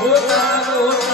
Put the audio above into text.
Outra, outra.